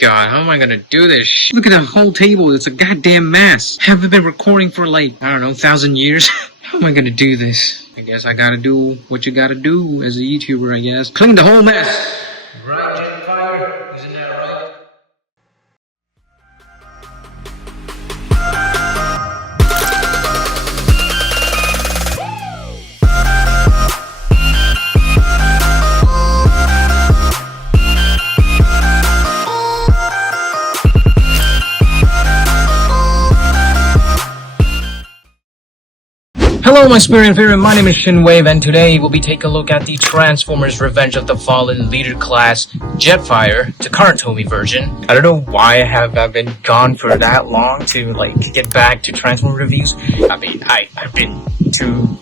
god, how am I gonna do this? Look at that whole table, it's a goddamn mess. Haven't been recording for like, I don't know, 1,000 years. How am I gonna do this? I guess I gotta do what you gotta do as a YouTuber, I guess. Clean the whole mess! Right, Jetfire? Isn't that right? Hello my spirit favorite, my name is Shin, and today we'll be taking a look at the Transformers Revenge of the Fallen Leader Class Jetfire, Takara Tomy version. I don't know why I've been gone for that long to get back to Transformers reviews. I mean, I've been too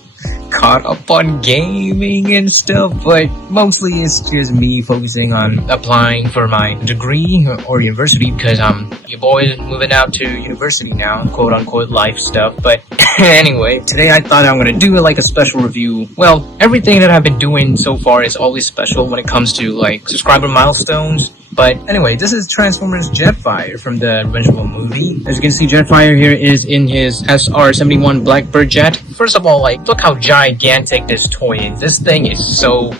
caught up on gaming and stuff, but mostly it's just me focusing on applying for my degree or university, because your boy is moving out to university now, quote unquote life stuff. But anyway, today I thought I'm gonna do a special review. Well, everything that I've been doing so far is always special when it comes to subscriber milestones. But anyway, this is Transformers Jetfire from the original movie. As you can see, Jetfire here is in his SR-71 Blackbird jet. First of all, look how gigantic this toy is. This thing is so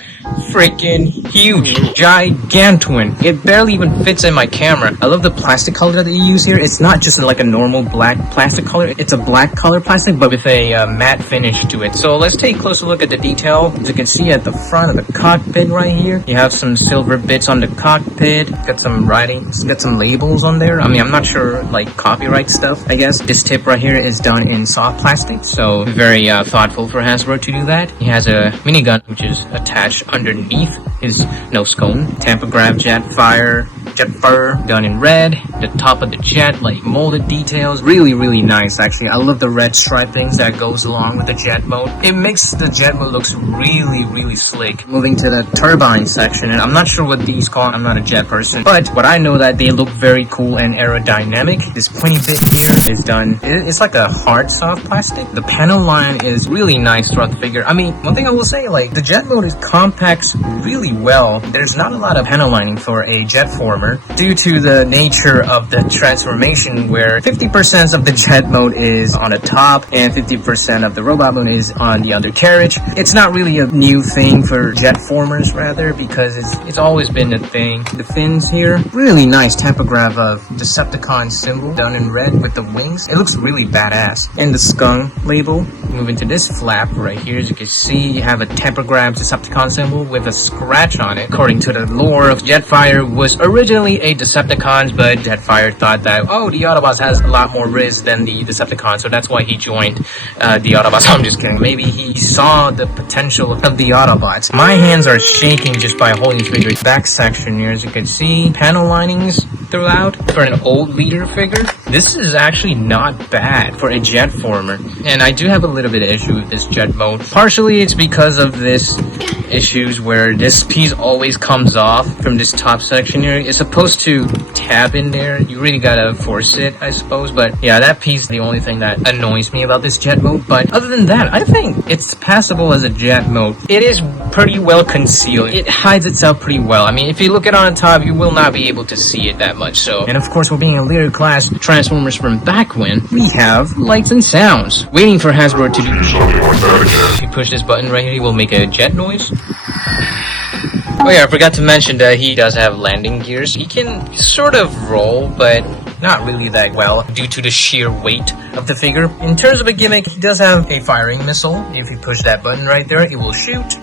freaking huge, gigantuan. It barely even fits in my camera. I love the plastic color that they use here. It's not just a normal black plastic color. It's a black color plastic, but with a matte finish to it. So let's take a closer look at the detail. As you can see at the front of the cockpit right here, you have some silver bits on the cockpit. Got some writings, got some labels on there. I mean, I'm not sure, copyright stuff, I guess. This tip right here is done in soft plastic, so very thoughtful for Hasbro to do that. He has a minigun, which is attached underneath his nose cone. Tampa Grab Jetfire, jet fur done in red. The top of the jet, molded details. Really, really nice, actually. I love the red stripe things that goes along with the jet mode. It makes the jet mode looks really, really slick. Moving to the turbine section, and I'm not sure what these call. I'm not a jet person, but what I know that they look very cool and aerodynamic. This pointy bit here is done. It's like a hard soft plastic. The panel line is really nice throughout the figure. I mean, one thing I will say, the jet mode is compacts really well. There's not a lot of panel lining for a jet former due to the nature of the transformation, where 50% of the jet mode is on the top and 50% of the robot mode is on the undercarriage. It's not really a new thing for jet formers, rather, because it's always been a thing. The fins here, really nice Tampa Grab of Decepticon symbol done in red with the wings. It looks really badass. And the skunk label. Moving to this flap right here, as you can see, you have a Tampa Grab Decepticon symbol with a scratch on it. According to the lore of Jetfire, was originally a Decepticons, but Jetfire thought that, oh, the Autobots has a lot more riz than the Decepticons, so that's why he joined the Autobots. I'm just kidding. Maybe he saw the potential of the Autobots. My hands are shaking just by holding this figure. Back section here, as you can see, panel linings throughout for an old leader figure. This is actually not bad for a jet former, and I do have a little bit of issue with this jet mode. Partially it's because of this issues where this piece always comes off from this top section here. It's supposed to tab in there. You really gotta force it, I suppose. But yeah, that piece is the only thing that annoys me about this jet mode. But other than that, I think it's passable as a jet mode. It is pretty well concealed. It hides itself pretty well. I mean, if you look at it on top, you will not be able to see it that much. So, and of course, we're being a leader class Transformers from back when, we have lights and sounds. Waiting for Hasbro to do. If you push this button right here, he will make a jet noise. Oh yeah, I forgot to mention that he does have landing gears. He can sort of roll, but not really that well due to the sheer weight of the figure. In terms of a gimmick, he does have a firing missile. If you push that button right there, it will shoot.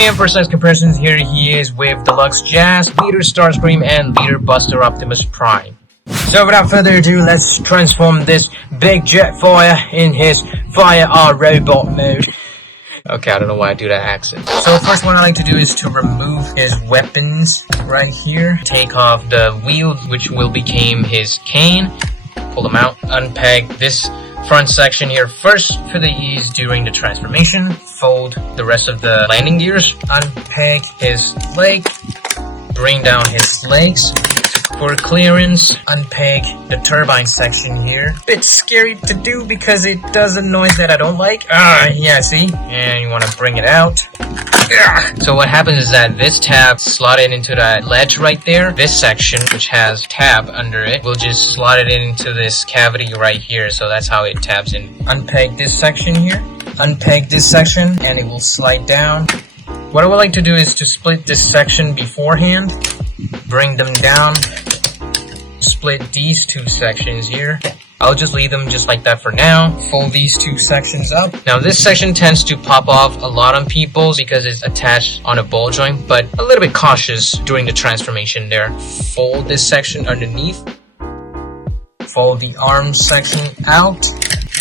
And for size comparisons, here he is with Deluxe Jazz, Leader Starscream, and Leader Buster Optimus Prime. So without further ado, let's transform this big Jetfire in his Fire R robot mode. Okay, I don't know why I do that accent. So the first one I like to do is to remove his weapons right here. Take off the wheel, which will become his cane. Pull them out. Unpeg this front section here first for the ease during the transformation. Fold the rest of the landing gears. Unpeg his leg. Bring down his legs. For clearance, unpeg the turbine section here. Bit scary to do because it does a noise that I don't like. Yeah, see? And you want to bring it out. So what happens is that this tab slotted into that ledge right there. This section, which has tab under it, will just slot it into this cavity right here. So that's how it tabs in. Unpeg this section here. Unpeg this section and it will slide down. What I would like to do is to split this section beforehand. Bring them down. Split these two sections here. I'll just leave them just like that for now. Fold these two sections up. Now this section tends to pop off a lot on people because it's attached on a ball joint, but a little bit cautious during the transformation there. Fold this section underneath. Fold the arm section out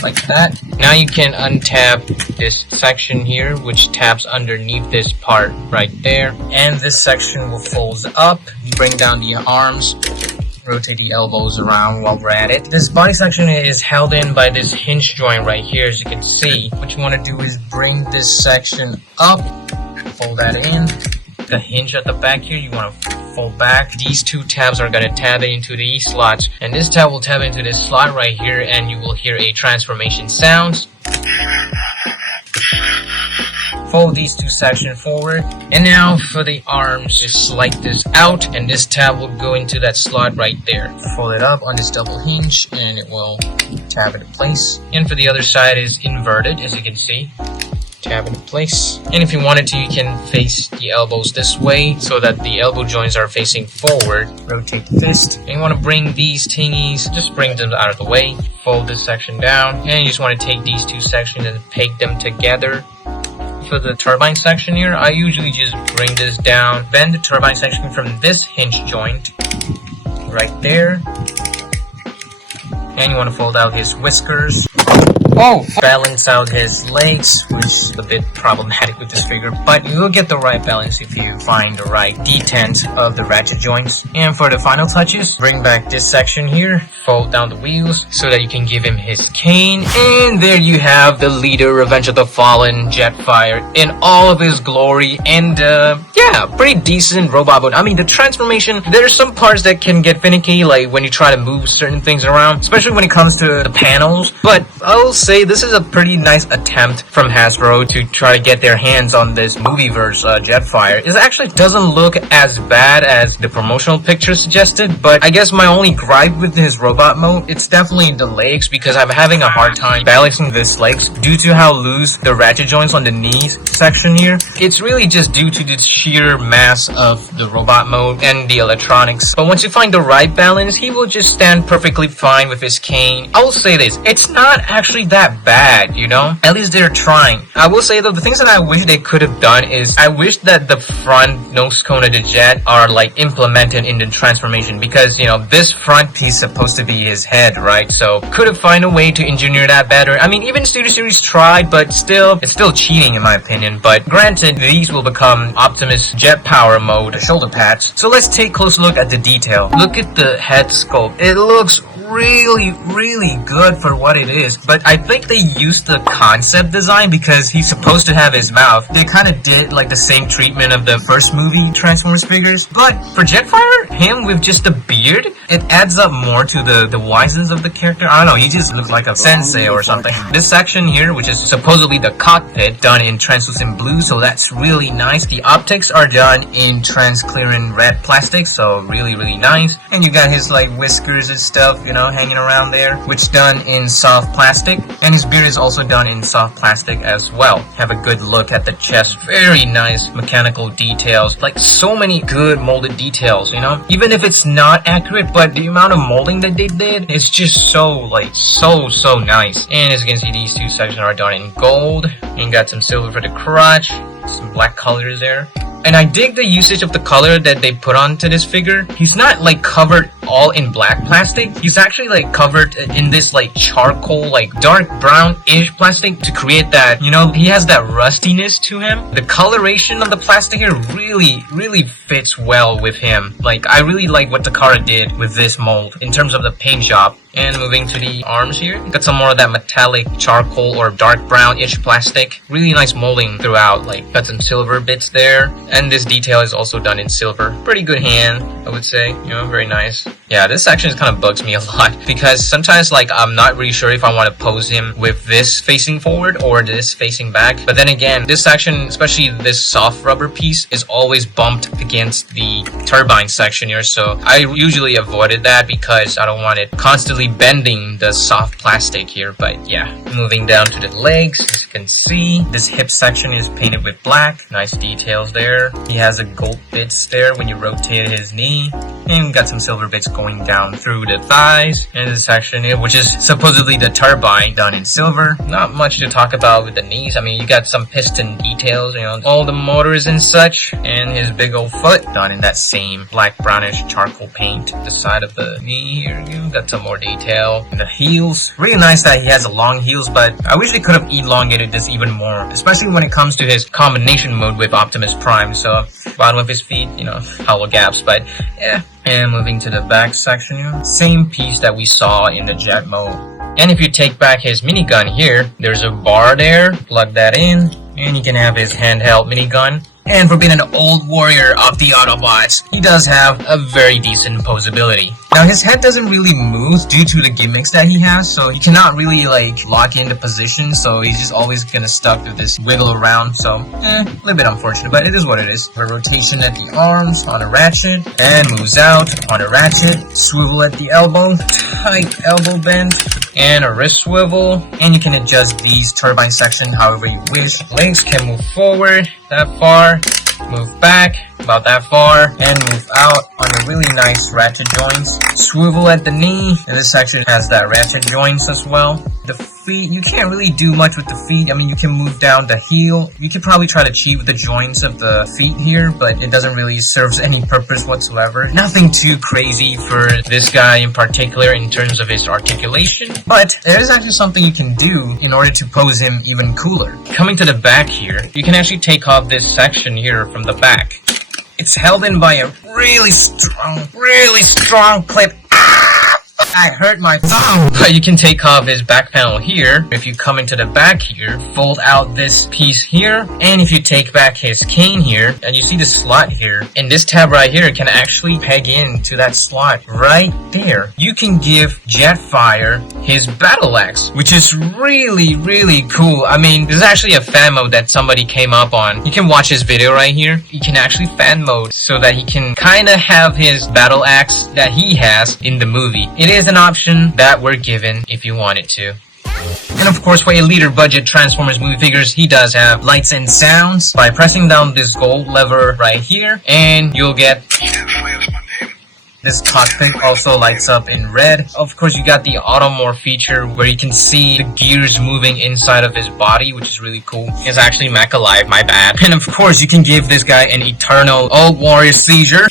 like that. Now you can untap this section here, which tabs underneath this part right there. And this section will fold up. Bring down the arms. Rotate the elbows around while we're at it. This body section is held in by this hinge joint right here, as you can see. What you want to do is bring this section up, fold that in. The hinge at the back here, you want to fold back. These two tabs are going to tab into these slots, and this tab will tab into this slot right here, and you will hear a transformation sound. Fold these two sections forward, and now for the arms, just slide this out, and this tab will go into that slot right there. Fold it up on this double hinge, and it will tab into place. And for the other side is inverted, as you can see. Tab into place. And if you wanted to, you can face the elbows this way so that the elbow joints are facing forward. Rotate the fist. And you want to bring these tingies, just bring them out of the way. Fold this section down, and you just want to take these two sections and peg them together. For the turbine section here, I usually just bring this down, bend the turbine section from this hinge joint right there, and you want to fold out his whiskers. Balance out his legs, which is a bit problematic with this figure, but you will get the right balance if you find the right detent of the ratchet joints. And for the final touches, bring back this section here, fold down the wheels so that you can give him his cane, and there you have the leader, Revenge of the Fallen, Jetfire, in all of his glory. And yeah, pretty decent robot mode. I mean, the transformation, there's some parts that can get finicky, like when you try to move certain things around, especially when it comes to the panels, but I'll say this is a pretty nice attempt from Hasbro to try to get their hands on this movieverse Jetfire. It actually doesn't look as bad as the promotional picture suggested, but I guess my only gripe with his robot mode, it's definitely the legs, because I'm having a hard time balancing this legs due to how loose the ratchet joints on the knees section here. It's really just due to the sheer mass of the robot mode and the electronics. But once you find the right balance, he will just stand perfectly fine with his cane. I will say this, it's not actually that bad, you know? At least they're trying. I will say though, the things that I wish they could have done is, I wish that the front nose cone of the jet are like implemented in the transformation, because, you know, this front piece is supposed to be his head, right? So could have found a way to engineer that better. I mean, even Studio Series tried, but still, it's still cheating in my opinion. But granted, these will become Optimus Jet Power mode, the shoulder pads. So let's take a close look at the detail. Look at the head sculpt. It looks really good for what it is, but I think they used the concept design because he's supposed to have his mouth. They kind of did like the same treatment of the first movie Transformers figures, but for Jetfire, him with just a beard, it adds up more to the wiseness of the character. I don't know, he just looks like a sensei or something. This section here, which is supposedly the cockpit, done in translucent blue, so that's really nice. The optics are done in transparent red plastic, so really nice. And you got his like whiskers and stuff, you know, hanging around there, which done in soft plastic, and his beard is also done in soft plastic as well. Have a good look at the chest, very nice mechanical details, like so many good molded details, you know, even if it's not accurate, but the amount of molding that they did, it's just so like so nice. And as you can see, these two sections are done in gold, and got some silver for the crotch, some black colors there. And I dig the usage of the color that they put onto this figure. He's not like covered all in black plastic. He's actually like covered in this like charcoal, like dark brown-ish plastic to create that, you know, he has that rustiness to him. The coloration of the plastic here really fits well with him. Like, I really like what Takara did with this mold in terms of the paint job. And moving to the arms here, got some more of that metallic charcoal or dark brown-ish plastic. Really nice molding throughout, like got some silver bits there. And this detail is also done in silver. Pretty good hand, I would say, you know, very nice. Yeah, this section kind of bugs me a lot because sometimes like I'm not really sure if I want to pose him with this facing forward or this facing back. But then again, this section, especially this soft rubber piece, is always bumped against the turbine section here. So I usually avoided that because I don't want it constantly bending the soft plastic here. But yeah, moving down to the legs, as you can see, this hip section is painted with black. Nice details there. He has a gold bits there when you rotate his knee, and we got some silver bits going down through the thighs. And this section here, which is supposedly the turbine, done in silver. Not much to talk about with the knees. I mean, you got some piston details, you know, all the motors and such, and his big old foot done in that same black brownish charcoal paint. The side of the knee here, you got some more detail. And the heels, really nice that he has long heels, but I wish they could have elongated this even more, especially when it comes to his combination mode with Optimus Prime. So bottom of his feet, you know, hollow gaps, but yeah. And moving to the back section here, same piece that we saw in the jet mode. And if you take back his minigun here, there's a bar there, plug that in, and you can have his handheld minigun. And for being an old warrior of the Autobots, he does have a very decent posability. Now his head doesn't really move due to the gimmicks that he has, so he cannot really like lock into position, so he's just always gonna stuck with this wiggle around, so a little bit unfortunate, but it is what it is. A rotation at the arms on a ratchet, and moves out on a ratchet, swivel at the elbow, tight elbow bend, and a wrist swivel, and you can adjust these turbine section however you wish. Legs can move forward that far, move back about that far, and move out on a really nice ratchet joints. Swivel at the knee, and this section has that ratchet joints as well. The feet, you can't really do much with the feet. I mean, you can move down the heel. You could probably try to cheat with the joints of the feet here, but it doesn't really serve any purpose whatsoever. Nothing too crazy for this guy in particular in terms of his articulation, but there is actually something you can do in order to pose him even cooler. Coming to the back here, you can actually take off this section here from the back. It's held in by a really strong clip. I hurt my thumb. But you can take off his back panel here. If you come into the back here, fold out this piece here, and if you take back his cane here, and you see the slot here, and this tab right here can actually peg into that slot right there. You can give Jetfire his battle axe, which is really cool. I mean, this is actually a fan mode that somebody came up on. You can watch his video right here. You can actually fan mode so that he can kind of have his battle axe that he has in the movie. It is an option that we're given if you wanted to. And of course, for a leader budget Transformers movie figures, he does have lights and sounds by pressing down this gold lever right here, and you'll get this cockpit also lights up in red. Of course, you got the Automorph feature where you can see the gears moving inside of his body, which is really cool. It's actually Mech Alive, my bad. And of course, you can give this guy an eternal old warrior seizure.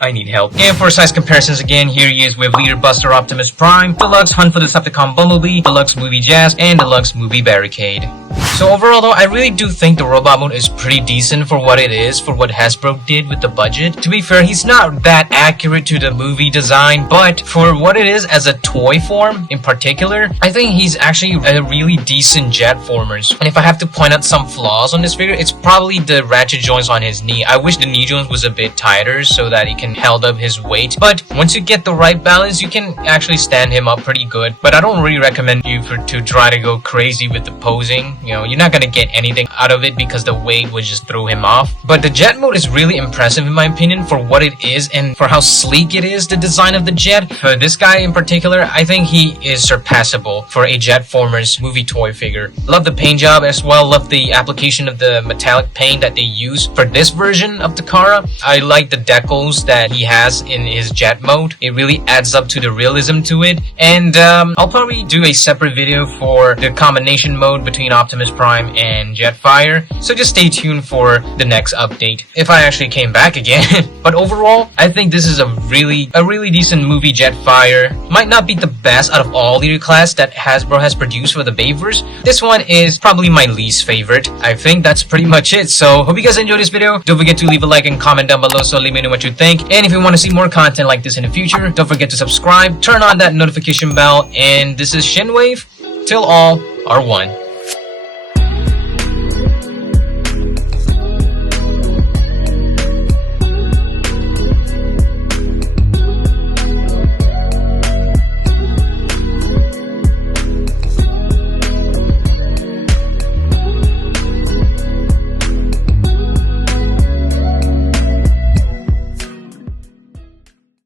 I need help. And for size comparisons again, here he is with Leader Buster Optimus Prime, Deluxe Hunt for the Decepticon Bumblebee, Deluxe Movie Jazz, and Deluxe Movie Barricade. So overall though, I really do think the robot mode is pretty decent for what it is, for what Hasbro did with the budget. To be fair, he's not that accurate to the movie design, but for what it is as a toy form in particular, I think he's actually a really decent Jetformers. And if I have to point out some flaws on this figure, it's probably the ratchet joints on his knee. I wish the knee joints was a bit tighter so that he can held up his weight, but once you get the right balance, you can actually stand him up pretty good. But I don't really recommend you to try to go crazy with the posing. You know, you're not gonna get anything out of it because the weight would just throw him off. But the jet mode is really impressive in my opinion for what it is and for how sleek it is, the design of the jet. For this guy in particular, I think he is surpassable for a Jetformers movie toy figure. Love the paint job as well, love the application of the metallic paint that they use for this version of Takara. I like the decals that he has in his jet mode. It really adds up to the realism to it. And I'll probably do a separate video for the combination mode between Optimus Prime and Jetfire, so just stay tuned for the next update if I actually came back again. But overall, I think this is a really decent movie. Jetfire might not be the best out of all leader class that Hasbro has produced for the Bayverse. This one is probably my least favorite. I think that's pretty much it. So hope you guys enjoyed this video. Don't forget to leave a like and comment down below, so let me know what you think. And if you want to see more content like this in the future, don't forget to subscribe, turn on that notification bell, and this is Shin. Till all are one.